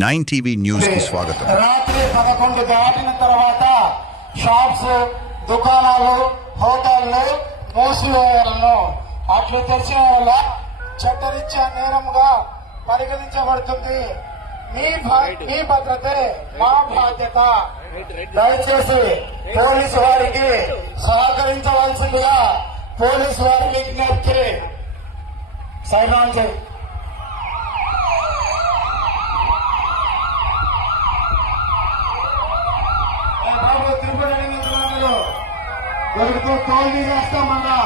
9 TV news కి స్వాగతం. రాత్రి 11 దాటిన తర్వాత షాప్స్, దుకాణాలు, హోటళ్లు మూసివేయాలను. అట్లు తెరిచిన వల్ల చట్టరీత్యా నేరంగా పరిగణించబడుతుంది. మీ భద్రతే మా బాధ్యత. దయచేసి పోలీసు వారికి సహకరించవలసిందిగా పోలీసు వారి విజ్ఞప్తి. సైనాన్ చేయి. బాబు తిరుపతి దొరుకుతూ తోల్ని చేస్తామన్నా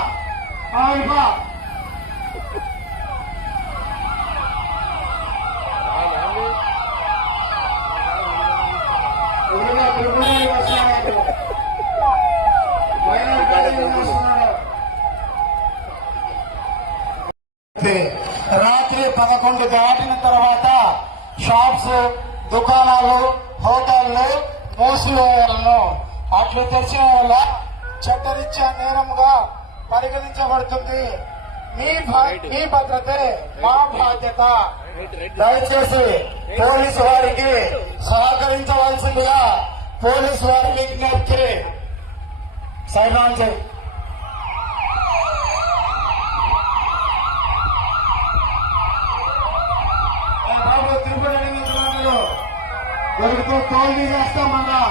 రాత్రి 11 దాటిన తర్వాత షాప్స్, దుకాణాలు, హోటళ్లు మూసివేయాలను. అట్లు తెరిచిన వల్ల చట్టరీత్యా నేరంగా పరిగణించబడుతుంది. మీ భద్రతే మా బాధ్యత. దయచేసి పోలీసు వారికి సహకరించవలసిందిగా పోలీసు వారి విజ్ఞప్తి. సైనాన్ చేయి. బాబు తిరుపతి దొరుకుతూ తోల్ని చేస్తామన్నా